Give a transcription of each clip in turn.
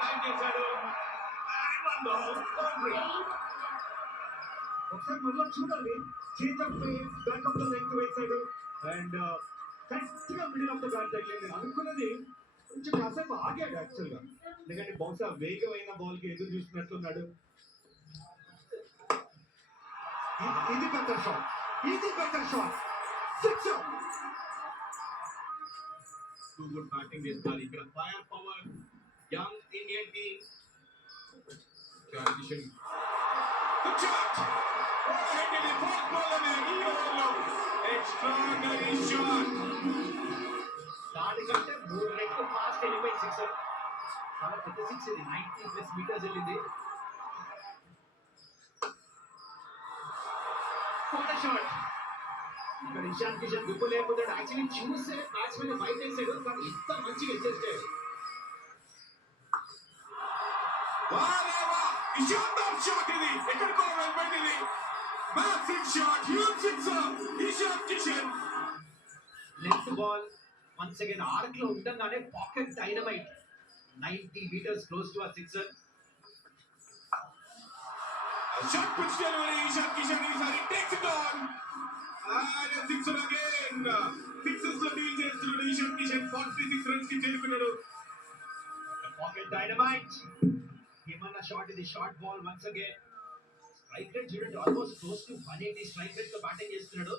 టైం చేశాడు. ఒకసారి మళ్ళీ చూడాలి. చేంజ్ ఆఫ్ పేస్ బ్యాకప్ లో లెంగ్త్ వేశాడు అండ్ కరెక్ట్ గా మిడిల్ ఆఫ్ ద బ్యాట్ తగిలింది. అనుకున్నది కొంచెం కాసేపు ఆగాడు యాక్చువల్ గా, ఎందుకంటే బహుశా వేగమైన బాల్ కి ఎదురు చూస్తున్నట్లున్నాడు. ఇది బెటర్ షాట్, ఇది better shot, six. Too good batting చేస్తారు ఇక్కడ. Fire power young Indian team. Transition good shot. Hit in the fourth ball and ఈ ఓవర్లో ఎక్స్ట్రార్డినరీ షాట్. దానికంటే 3 రెట్లు ఫాస్ట్ వెళ్ళిపోయింది సిక్సర్. చాలా పెద్ద సిక్స్ ఇది, 90+ మీటర్స్ వెళ్ళింది. షాట్ ఇక్కడ ఇషాన్ కిషన్ దుబ్బు లేకపోతాడు. యాక్చువల్లీ చూస్తే బ్యాట్స్మెన్ బయట వేసాడు, కానీ ఇంత మంచిగా ఇచ్చేసాడు. షాట్ ఇది ఎక్కడికో వెళ్ళిపోయింది. Massive shot, huge sixer. Ishan Kishan left ball once again arc లో ఉండగానే pocket dynamite 90 meters close to ఆ sixer. Shot pitch delivery. Ishan Kishan ఈసారి takes it on and sixer again. Sixes లో డీల్ చేస్తున్నాడు ఇషాన్ కిషన్. 46 runs కి చేరుకున్నాడు. పాకెట్ డైనమైట్ ఏమన్నా షాట్ ఇది. Short ball once again. Strike rate చూడండి, almost close to 180 strike rate తో బ్యాటింగ్ చేస్తున్నాడు.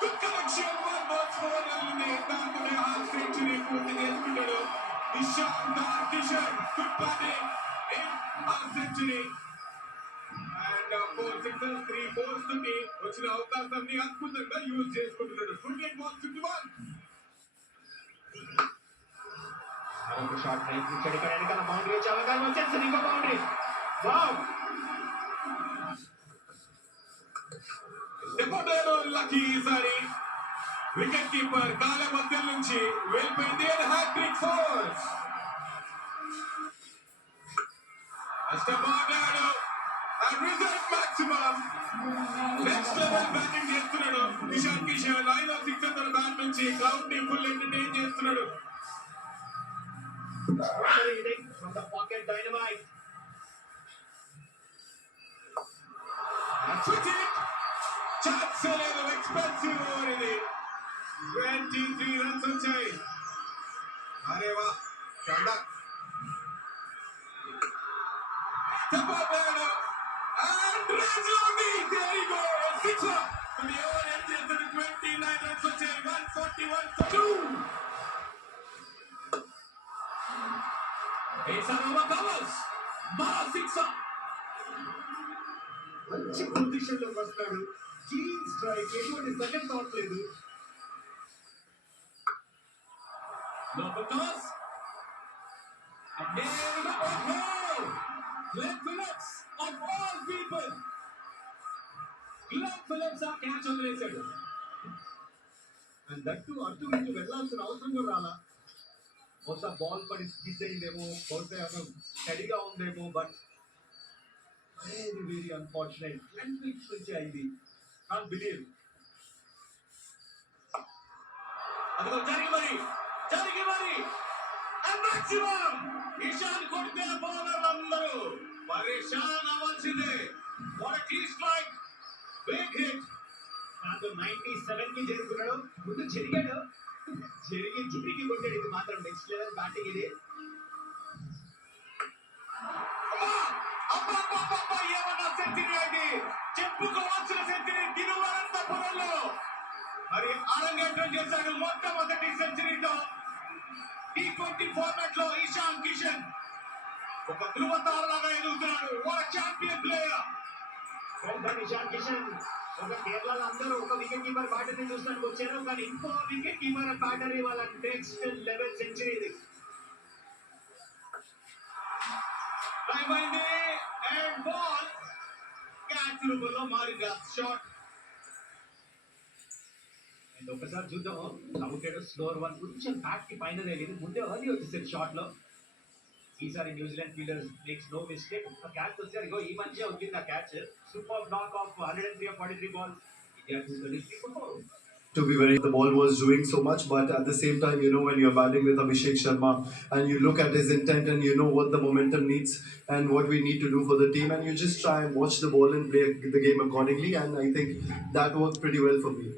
Good connection. 1 బాల్స్ 4 రన్లు దాంతోనే హాఫ్ సెంచరీ పూర్తి చేసుకున్నాడు ఇషాన్ Kishan. Good batting in half century and 4 సిక్సెస్ 3 4s తోటి వచ్చిన అవకాశాన్ని అద్భుతంగా యూజ్ చేసుకుంటున్నాడు. 28 balls 51. మరొక షాట్ రైట్ ఇచ్చాడు. ఇక్కడ వెనకాల బౌండరీ వచ్చే అవకాశం వచ్చేస్తుంది. ఇంకో బౌండరీ. వావ్. డెపోటేలో లక్కీ ఈసారి వికెట్ కీపర్ కాల మధ్య నుంచి వెళ్ళిపోయింది. Hat trick fours. కష్టపడ్డాడు and result maximum. Next level batting చేస్తున్నాడు Ishan Kishan. Line of sixer తన బ్యాట్ నుంచి క్రౌడ్ ని ఫుల్ ఎంటర్టైన్ చేస్తున్నాడు. From the pocket dynamite. That's it. Chance లేదు. ఎక్స్పెన్సివ్ ఓవర్ ఇది. 23 runs వచ్చాయి. అరే వా చండా తప్పబోయాడు అండ్ రేజ్లోని there you go. సిక్సర్. ఈ ఓవర్ ఎండ్ చేస్తాడు. 29 runs వచ్చాయి. 141 for 2. మంచి పొజిషన్ లో వస్తాడు. క్లీన్ స్ట్రైక్, ఎటువంటి సెకండ్ థాట్ లేదు. Glenn Phillips of all people. Glenn Phillips ఆ క్యాచ్ వదిలేశాడు. అండ్ దట్టు అటు ఇటు వెళ్ళాల్సిన అవసరం కూడా రాలా. బహుశా బాల్ పడి స్కిడ్ అయిందేమో, బహుశా స్టడీగా ఉందేమో, but very very unfortunate. Glenn Phillips నుంచి అయింది. Can't believe. అదిగో జరిగి మరి మాక్సిమం. ఇషాన్ కొడితే బౌలర్లు అందరూ పరేషాన్ అవ్వాల్సిందే. What key strike, big hit. దాంతో 97 కి చేరుకున్నాడు. ముందు జరిగి కొట్టాడు. ఇది మాత్రం నెక్స్ట్ లెవెల్ బ్యాటింగ్ ఇది. ఏమన్నా సెంచరీ అది, చెప్పుకోవాల్సిన సెంచరీ. తిరువనంతపురంలో మరి అరంగేట్రం చేశాడు మొట్టమొదటి సెంచరీతో. T20 ఫార్మాట్ లో ఇషాన్ కిషన్ ఒక ధృవతారలాగా ఎదుగుతున్నాడు. What champion player. Ishan Kishan ఒక కేరళలో అందరూ ఒక వికెట్ కీపర్ బ్యాటర్ ని చూసినట్టు వచ్చారు, కానీ ఇంకో వికెట్ కీపర్ బ్యాటర్ వాళ్ళ నెక్స్ట్ లెవెల్ సెంచరీ ఇది. టైం అయింది అండ్ బాల్ క్యాచ్ రూపంలో మారింది. షాట్ అండ్ ఒకసారి చూద్దాం. అవుతాడు స్లోర్ 1 కొంచెం బ్యాట్ కి పైన తగిలింది. ముందే ఎర్లీ వచ్చేసారు షాట్ లో. ఈసారి New Zealand fielders makes no mistake. ఒక క్యాచ్ వచ్చారు. ఇగో ఈ మధ్య వచ్చింది ఆ catch. Super knock of 103 43 balls. India 23 for 4. to be very, the ball was doing so much, but at the same time, when you're batting with Abhishek Sharma and you look at his intent and you know what the momentum needs and what we need to do for the team, and you just try and watch the ball and play the game accordingly, and I think that worked pretty well for me.